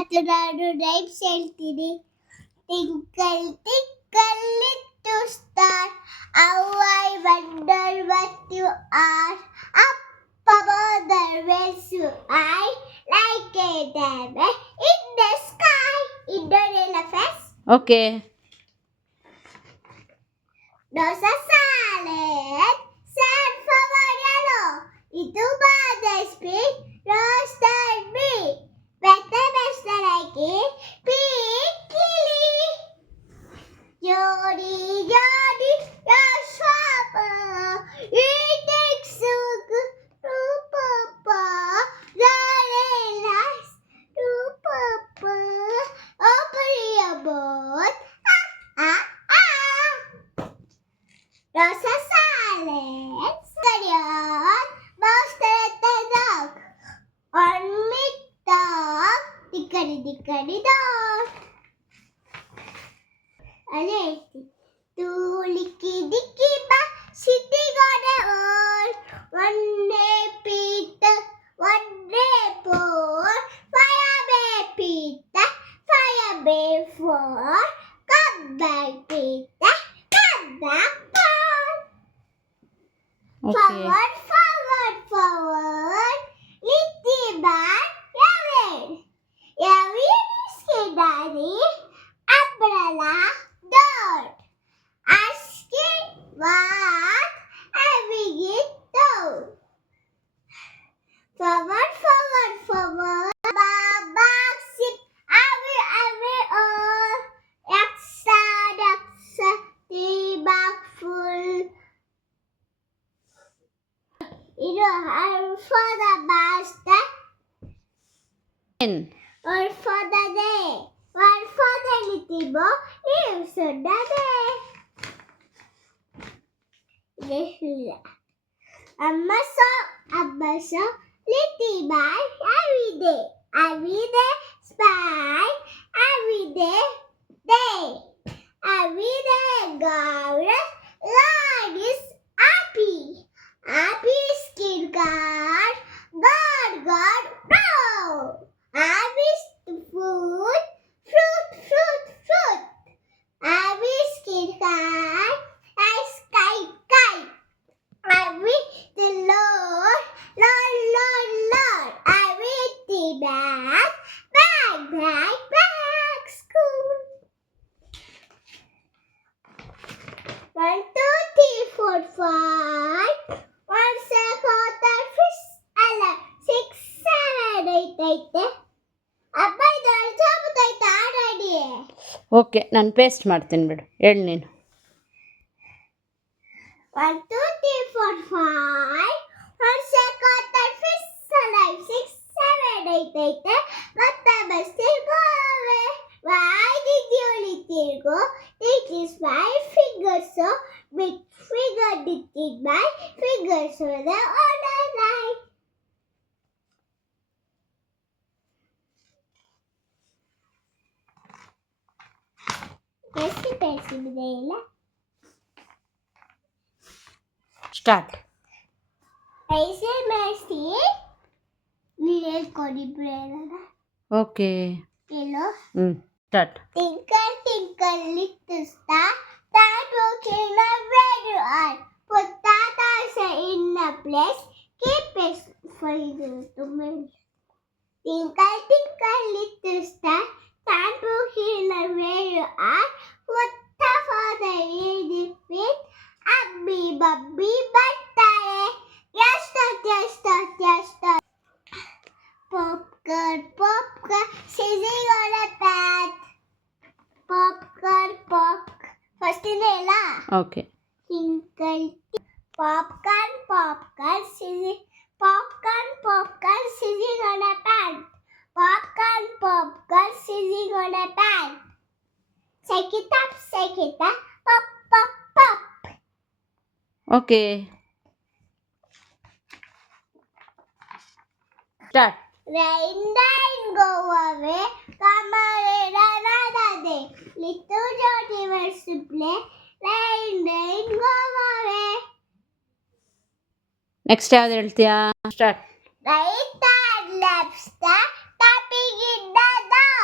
ಇವತ್ತು ನಾನು ರೈಮ್ಸ್ ಹೇಳ್ತೀನಿ. Tinkle, tinkle, little star, how I wonder what you are. Up above the world so high, like a diamond in the sky. Indonesian face. Okay. Dosa salad, sad flower yellow. Itu badai speed, roasted meat. Better like it, pink lily. Jody, Jody, your shopper. Eating so good to Papa. Very nice to Papa. Open your boat. Ah, ah, ah. Rosa salad, Sarion, monster at the dog. On me dog, dickary dog. Aleti, two licky dicky ba, sitting on a oar. One day Peter, one day Paul. Fire bay Peter, fire bay Paul. Come back Peter, come back Paul. Okay. Forward, forward, forward. Little man, Yavin. Yavin is daddy. Umbrella, door. Asking what I will do. Forward, forward, forward. Baba, sip. I will all. Yaksa, daksa. Tibak full. ಇದು for the master or for the day or for the little boy lives on the day. This is Amma so little boy every day spy every day every day God Lord is happy. Happy skin God, God, no. Happy food, fruit. Happy skin God, ice kite. Happy the Lord. Happy the bag, school. 1, 2, 3, 4, 5. 1 second, 6, 7, 8 ಐತೆ. ಅಪ್ಪ ಇದು ಅರ್ಧ ಗೊತ್ತಾಯ್ತಾ already. Okay, ನಾನು paste ಮಾಡ್ತೀನಿ ಬಿಡು, ಹೇಳಿ ನೀನು. 1, 2, 3, 4, 5. 1 second, 6, 7, 8 ಐತೆ. ಮತ್ತೆ bus ತಿರ್ಗೋವೆ. Why did you little It is my fingers so big finger did it my fingers so the other night. Pesi ಬಿದೆಯಿಲ್ಲ. ಸ್ಟಾರ್ಟ್. ಐಸೆ ಮೇಸಿ ನೀರು ಕೊಡಿಬ್ರೇನ. ಓಕೆ. ಎಲ್ಲೋ start. Twinkle, twinkle, little star, that looking where you are. Put that answer in a place, keep it for you to mend. Twinkle, twinkle, little star, that looking where you are. Put the father in the feet, Abby, Bubby, Battae. Yes, start. Popcorn, sitting on a path. Popcorn. First in the okay. Tinkle, popcorn, sitting. Popcorn, sitting on a pan. Popcorn, sitting on a pan. Shake it up, pop. Okay. Start. Rain, go away. Come on, another day. Little Johnny wants to play. Rain, go away. Next ಯಾವ್ದು ಹೇಳ್ತೀಯಾ? Start. Right hand left star tapping in the door.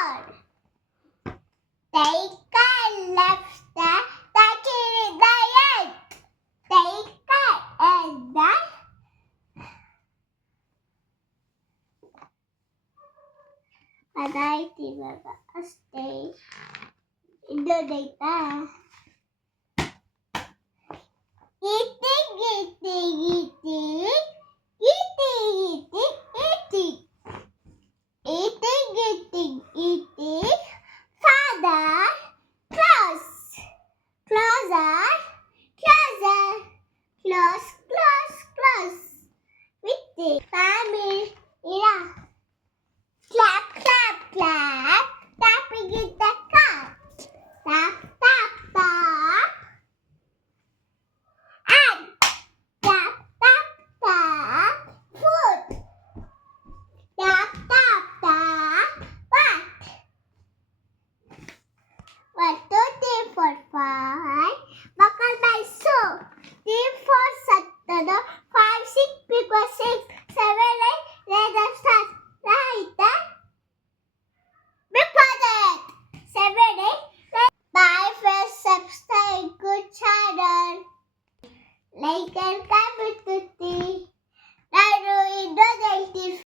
ಅದಾಯ್ತು ಇವಾಗ ಅಷ್ಟೇ. ಇನ್ನೊಂದೈತಾ? Eating, eating, eating, eating, eating, eating, eating, eating. Father, close, closer, closer, close, close, close. With the family, yeah. Clap, clap, clap, tapping in the cup. Tap, tap, tap. And tap, tap, tap, foot. Tap, tap, tap, back. 1, 2, 3, 4, 5. Buckle my shoe. 3, 4, Saturday. 5, 6, because 6, 7, 8. Let us start. Right, because it. 7, 8. Bye, friends. Subscribe. Good channel. Like and comment to